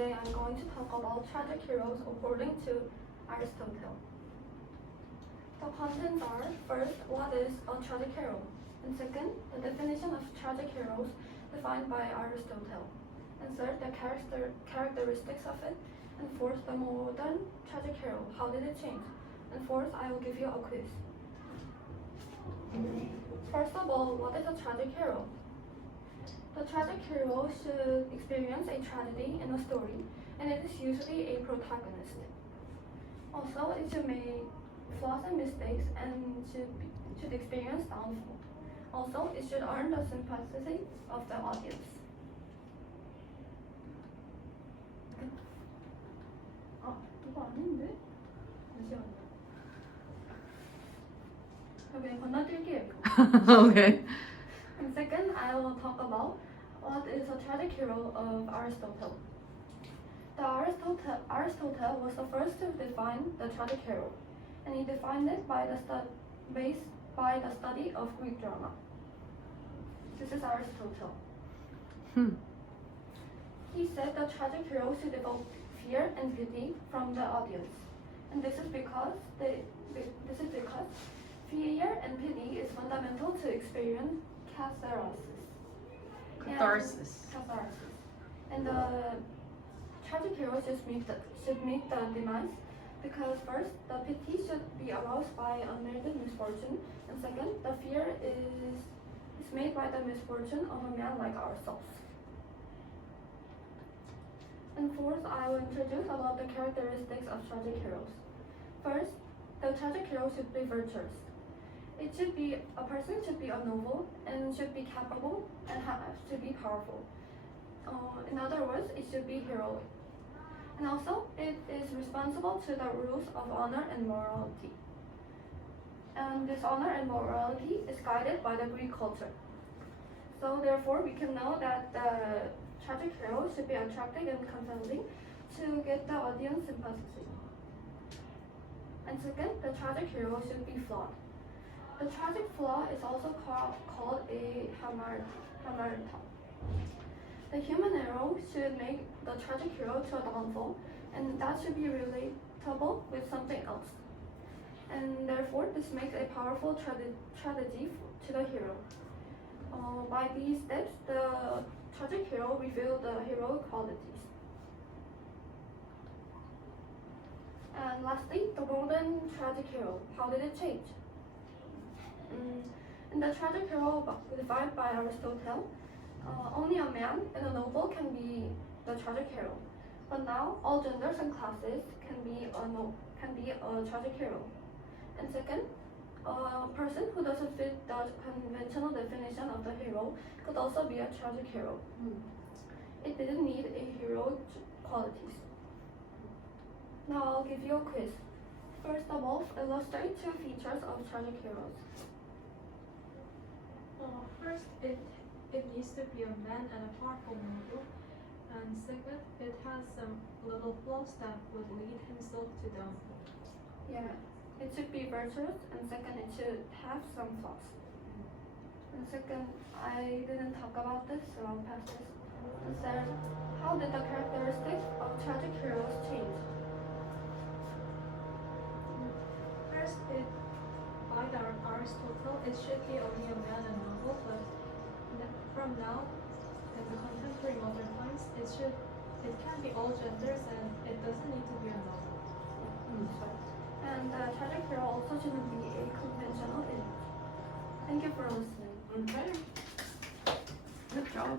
today I'm going to talk about tragic heroes according to Aristotle. The contents are, first, what is a tragic hero? And second, the definition of tragic heroes defined by Aristotle. And third, the characteristics of it. And fourth, the modern tragic hero. How did it change? And fourth, I will give you a quiz. First of all, what is a tragic hero? The tragic hero should experience a tragedy in a story, and it is usually a protagonist. Also, it should make flaws and mistakes and should experience downfall. Also, it should earn the sympathy of the audience. 이거 아닌데? 잠시만요. 그냥 건너뛸게요. Okay. And second, I will talk about what is a tragic hero of Aristotle. Aristotle was the first to define the tragic hero, and he defined it based by the study of Greek drama. This is Aristotle. He said the tragic hero should evoke fear and pity from the audience, and this is because fear and pity is fundamental to experience catharsis. And the tragic hero should meet the demise because first, the pity should be aroused by unmerited misfortune, and second, the fear is made by the misfortune of a man like ourselves. And fourth, I will introduce about the characteristics of tragic heroes. First, the tragic hero should be virtuous. A person should be noble and should be capable and should be powerful. In other words, it should be heroic. And also, it is responsible to the rules of honor and morality. And this honor and morality is guided by the Greek culture. So therefore, we can know that the tragic hero should be attractive and compelling to get the audience sympathy. And second, the tragic hero should be flawed. The tragic flaw is also called a hamarta. The human hero should make the tragic hero to a downfall, and that should be relatable with something else. And therefore, this makes a powerful tragedy to the hero. By these steps, the tragic hero reveals the heroic qualities. And lastly, the modern tragic hero. How did it change? In the tragic hero defined by Aristotle, only a man and a noble can be the tragic hero. But now, all genders and classes can be a tragic hero. And second, a person who doesn't fit the conventional definition of the hero could also be a tragic hero. It didn't need a heroic qualities. Now I'll give you a quiz. First of all, illustrate two features of tragic heroes. First, it needs to be a man and a powerful noble. And second, it has some little flaws that would lead himself to downfall. Yeah, it should be virtuous, and second, it should have some flaws. And second, I didn't talk about this, so I'll pass this. And third, how did the characteristics of tragic heroes change? First, by Aristotle, it should be only a man and noble, but from now, in the contemporary modern times, it can be all genders and it doesn't need to be a novel. And the tragic hero also shouldn't be a conventional image. Thank you for listening. Okay. Good job.